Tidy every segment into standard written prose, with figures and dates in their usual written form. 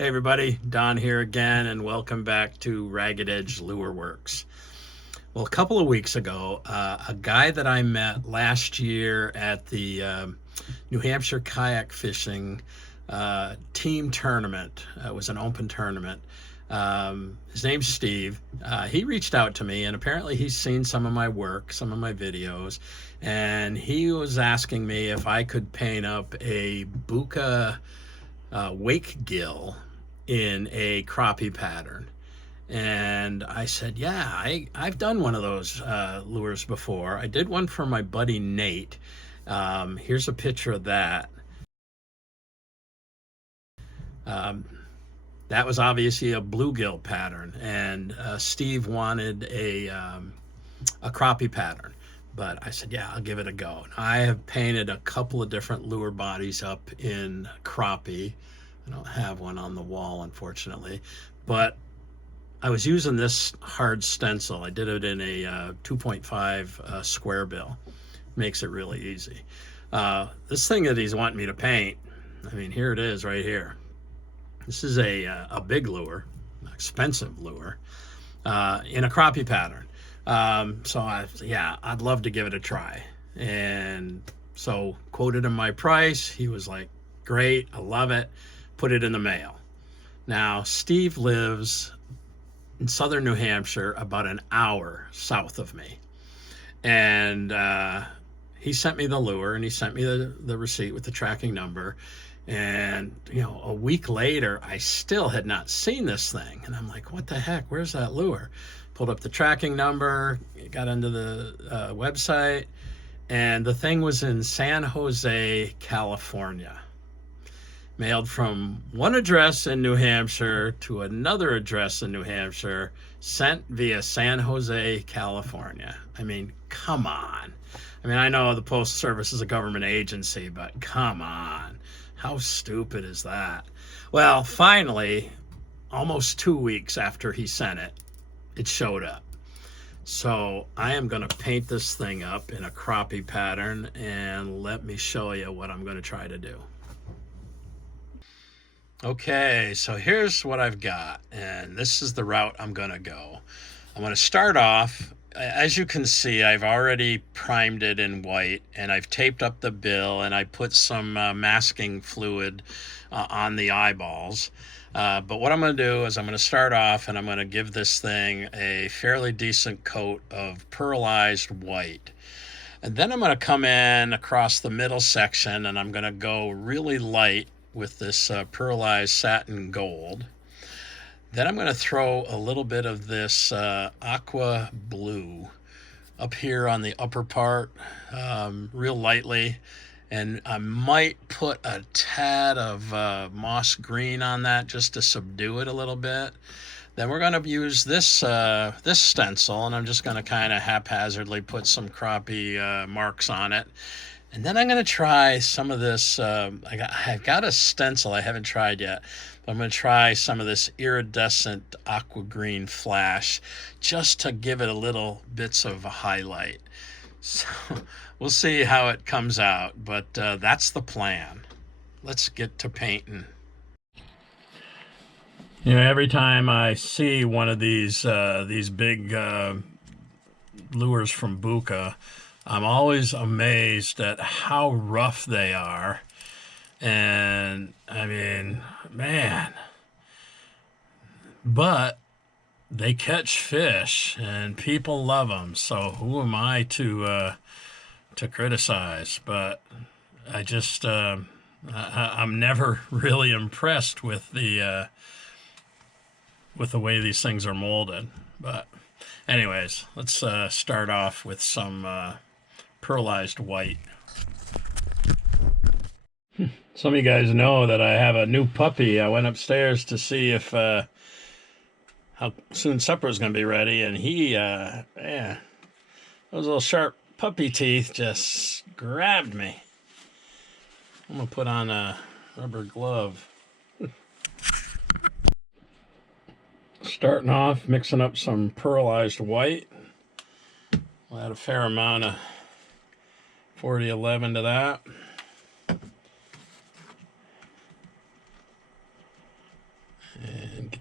Hey everybody, Don here again, and welcome back to Ragged Edge Lure Works. Well, a couple of weeks ago, a guy that I met last year at the New Hampshire kayak fishing team tournament, it was an open tournament. His name's Steve. He reached out to me, and apparently he's seen some of my work, some of my videos, and he was asking me if I could paint up a Bucca Wake Gill in a crappie pattern. And I said, yeah, I've done one of those lures before. I did one for my buddy Nate. Here's a picture of that. Um, that was obviously a bluegill pattern, and Steve wanted a crappie pattern. But I said, yeah, I'll give it a go. I have painted a couple of different lure bodies up in crappie. I don't have one on the wall, unfortunately, but I was using this hard stencil. I did it in a 2.5 square bill. Makes it really easy. This thing that he's wanting me to paint, I mean, here it is right here. This is a big lure, an expensive lure, in a crappie pattern. I'd love to give it a try. And so quoted him my price. He was like, great, I love it. Put it in the mail. Now, Steve lives in southern New Hampshire, about an hour south of me. And he sent me the lure, and he sent me the receipt with the tracking number. And, you know, a week later, I still had not seen this thing. And I'm like, what the heck? Where's that lure? Pulled up the tracking number, got into the website, and the thing was in San Jose, California. Mailed from one address in New Hampshire to another address in New Hampshire, sent via San Jose, California. I mean, come on. I mean, I know the Postal Service is a government agency, but come on. How stupid is that? Well, finally, almost 2 weeks after he sent it, it showed up. So I am going to paint this thing up in a crappie pattern, and let me show you what I'm going to try to do. Okay, so here's what I've got, and this is the route I'm going to go. I'm going to start off, as you can see, I've already primed it in white, and I've taped up the bill, and I put some masking fluid on the eyeballs. But what I'm going to do is I'm going to start off, and I'm going to give this thing a fairly decent coat of pearlized white. And then I'm going to come in across the middle section, and I'm going to go really light with this pearlized satin gold. Then I'm going to throw a little bit of this aqua blue up here on the upper part, real lightly. And I might put a tad of moss green on that just to subdue it a little bit. Then we're going to use this this stencil, and I'm just going to kind of haphazardly put some crappie marks on it. And then I'm going to try some of this, I've got a stencil I haven't tried yet, but I'm going to try some of this iridescent aqua green flash just to give it a little bits of a highlight. So we'll see how it comes out, but that's the plan. Let's get to painting. You know, every time I see one of these big lures from Bucca, I'm always amazed at how rough they are. And I mean, man, but they catch fish and people love them. So who am I to criticize? But I just, I'm never really impressed with the way these things are molded. But anyways, let's start off with some pearlized white. Some of you guys know that I have a new puppy. I went upstairs to see if how soon supper was going to be ready, and he, yeah, those little sharp puppy teeth just grabbed me. I'm going to put on a rubber glove. Starting off, mixing up some pearlized white. We'll add a fair amount of 4011 to that.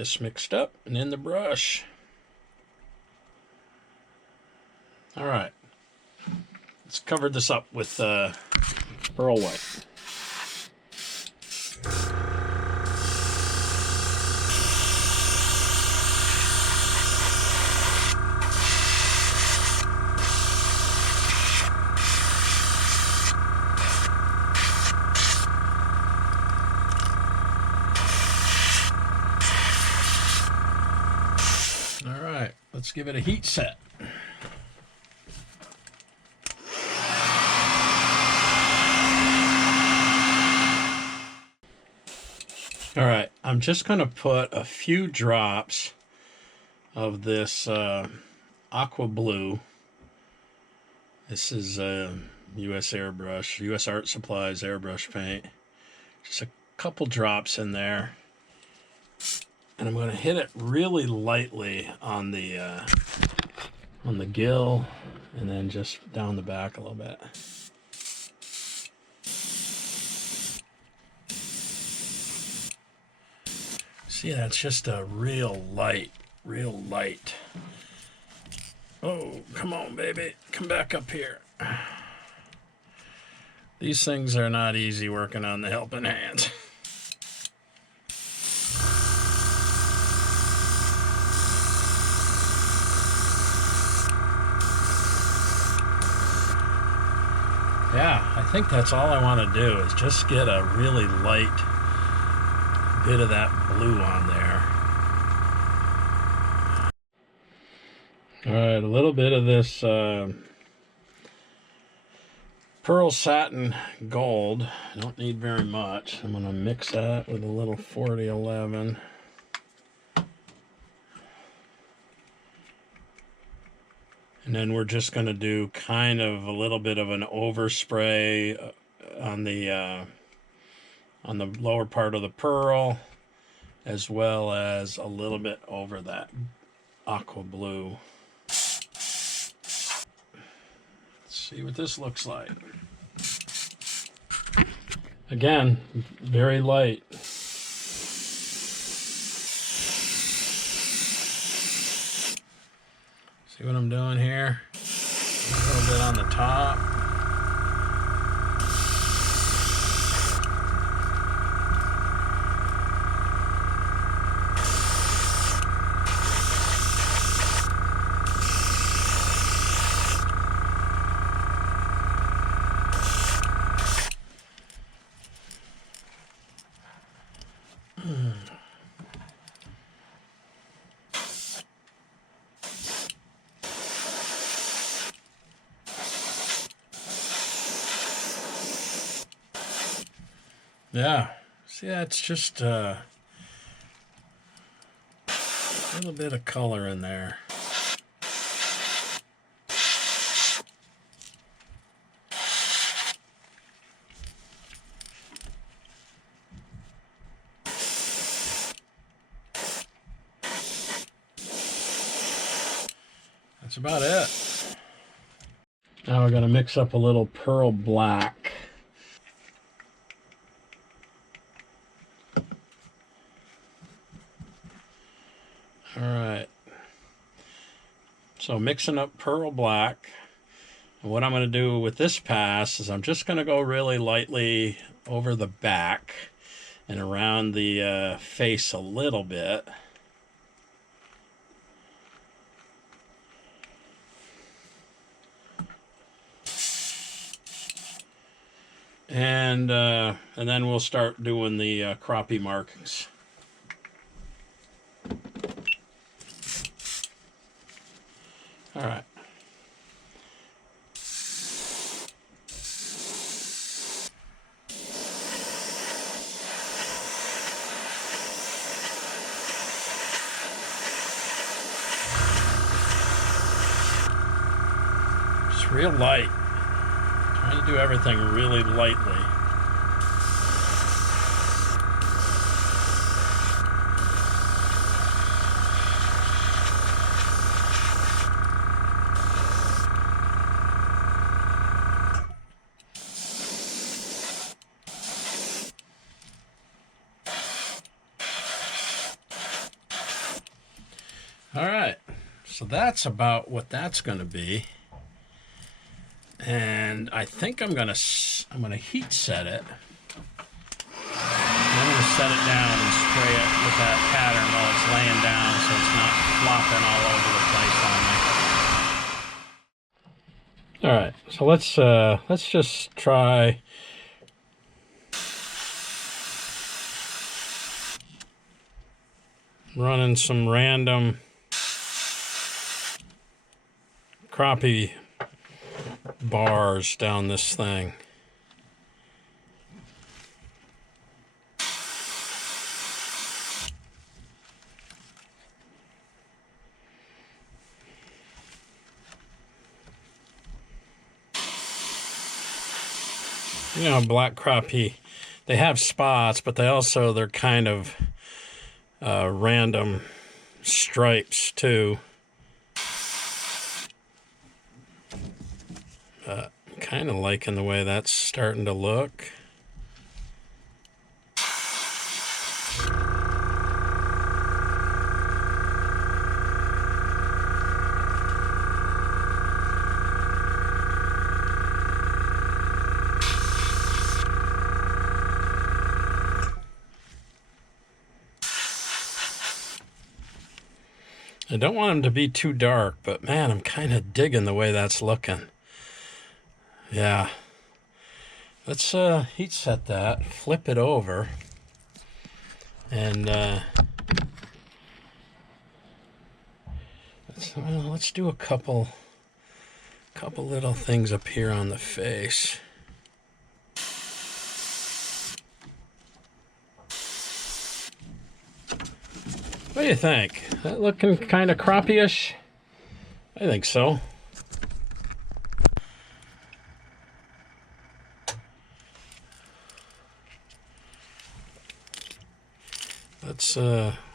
this mixed up and in the brush. All right, let's cover this up with pearl white. All right, let's give it a heat set. All right, I'm just going to put a few drops of this aqua blue. This is US airbrush, US Art Supplies airbrush paint. Just a couple drops in there. And I'm going to hit it really lightly on the gill, and then just down the back a little bit. See, that's just a real light, real light. Oh, come on, baby. Come back up here. These things are not easy working on the helping hand. Yeah, I think that's all I want to do is just get a really light bit of that blue on there. All right, a little bit of this pearl satin gold. I don't need very much. I'm going to mix that with a little 4011. And then we're just going to do kind of a little bit of an overspray on the lower part of the pearl, as well as a little bit over that aqua blue. Let's see what this looks like. Again, very light. See what I'm doing here? A little bit on the top. Yeah, see, that's just a little bit of color in there. That's about it. Now we're going to mix up a little pearl black. All right, so mixing up pearl black. And what I'm going to do with this pass is I'm just going to go really lightly over the back and around the face a little bit. And then we'll start doing the crappie markings. All right. Just real light. Trying to do everything really lightly. All right, so that's about what that's going to be. And I think I'm gonna heat set it. I'm gonna set it down and spray it with that pattern while it's laying down, so it's not flopping all over the place on me. All right, so let's just try running some random crappie bars down this thing. You know, black crappie, they have spots, but they're kind of random stripes too. Kind of liking the way that's starting to look. I don't want them to be too dark, but man, I'm kind of digging the way that's looking. Yeah. Let's heat set that, flip it over, and let's do a couple little things up here on the face. What do you think? That looking kind of crappie-ish? I think so.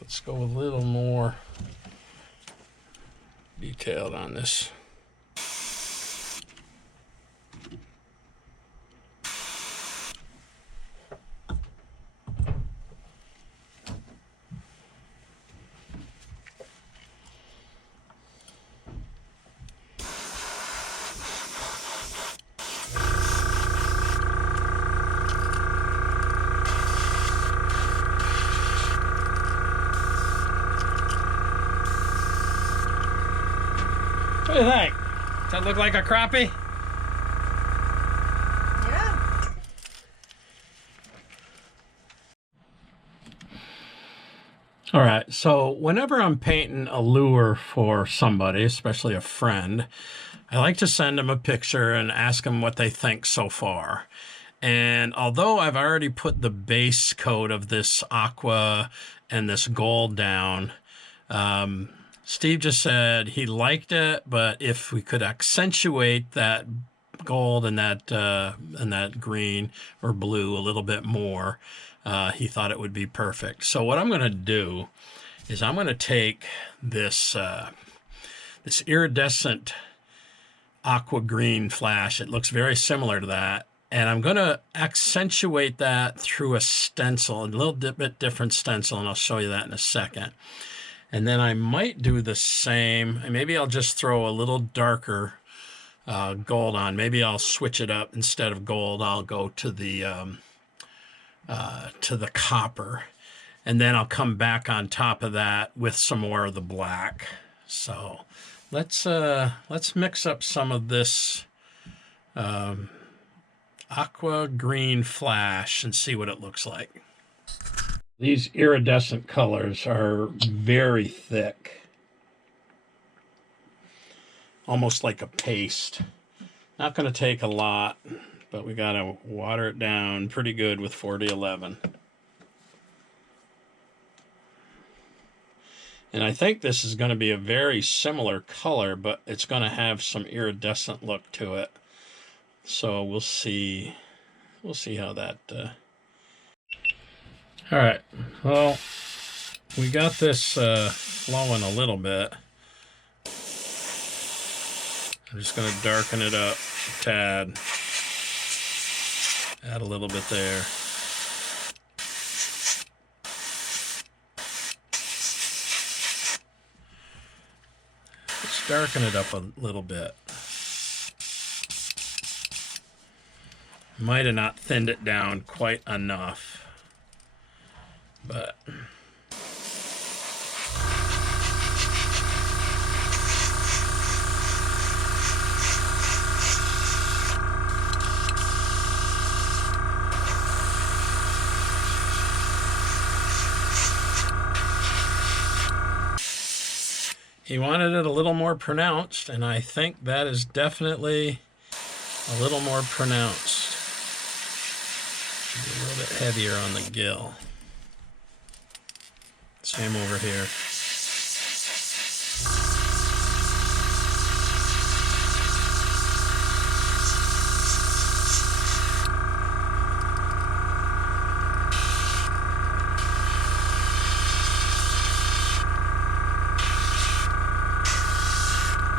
Let's go a little more detailed on this. What do you think? Does that look like a crappie? Yeah. All right, so whenever I'm painting a lure for somebody, especially a friend, I like to send them a picture and ask them what they think so far. And although I've already put the base coat of this aqua and this gold down, Steve just said he liked it, but if we could accentuate that gold and that green or blue a little bit more, he thought it would be perfect. So what I'm going to do is I'm going to take this this iridescent aqua green flash. It looks very similar to that. And I'm going to accentuate that through a stencil, a little bit different stencil, and I'll show you that in a second. And then I might do the same, and maybe I'll just throw a little darker gold on. Maybe I'll switch it up. Instead of gold, I'll go to the copper. And then I'll come back on top of that with some more of the black. So let's mix up some of this aqua green flash and see what it looks like. These iridescent colors are very thick, almost like a paste. Not going to take a lot, but we got to water it down pretty good with 4011. And I think this is going to be a very similar color, but it's going to have some iridescent look to it. So we'll see how that All right, well, we got this flowing a little bit. I'm just going to darken it up a tad. Add a little bit there. darken it up a little bit. Might have not thinned it down quite enough, but he wanted it a little more pronounced, and I think that is definitely a little more pronounced. Should be a little bit heavier on the gill. Same over here.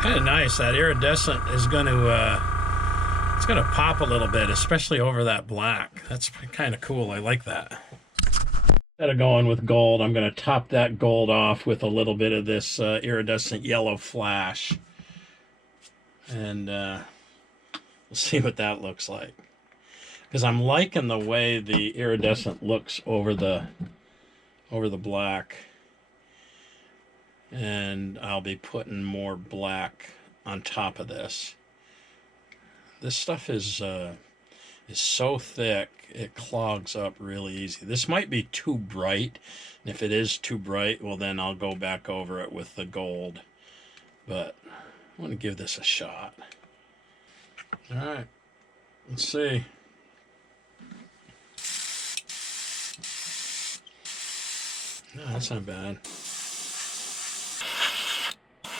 Kind of nice. That iridescent is going to it's going to pop a little bit, especially over that black. That's kind of cool. I like that. Instead of going with gold, I'm going to top that gold off with a little bit of this iridescent yellow flash, and we'll see what that looks like. Because I'm liking the way the iridescent looks over the black. And I'll be putting more black on top of this. This stuff is so thick it clogs up really easy. This might be too bright, and if it is too bright, well then I'll go back over it with the gold. But I want to give this a shot. All right, let's see. No, that's not bad.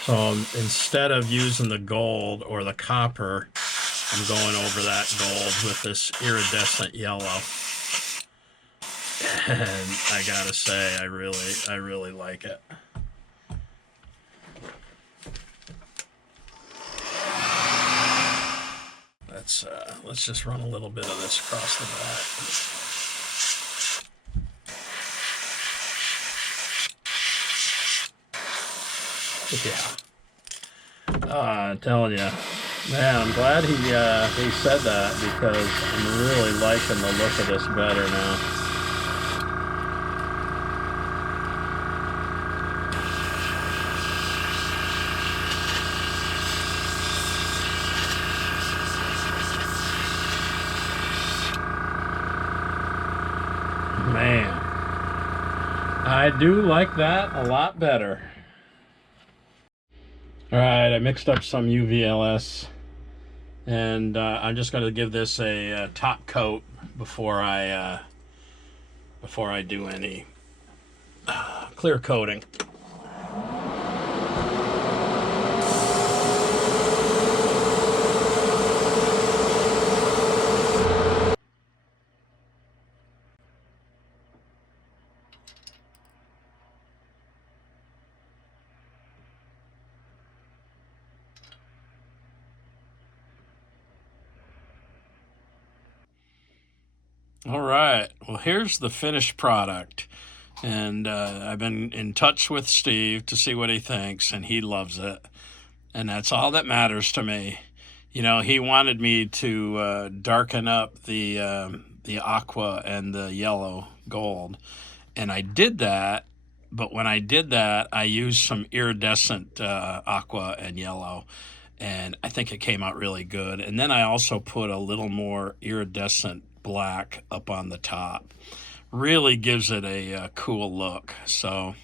So instead of using the gold or the copper, I'm going over that gold with this iridescent yellow. And I gotta say, I really like it. Let's just run a little bit of this across the back. Yeah. I'm telling you, man, I'm glad he said that, because I'm really liking the look of this better now. Man, I do like that a lot better. All right, I mixed up some UVLS, and I'm just going to give this a top coat before I do any clear coating. All right, well, here's the finished product, and I've been in touch with Steve to see what he thinks, and he loves it, and that's all that matters to me. You know, he wanted me to darken up the aqua and the yellow gold, and I did that, but when I did that, I used some iridescent aqua and yellow, and I think it came out really good. And then I also put a little more iridescent black up on the top. Really gives it a cool look. So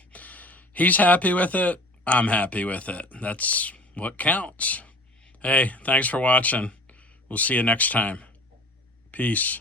he's happy with it. I'm happy with it. That's what counts. Hey, thanks for watching. We'll see you next time. Peace.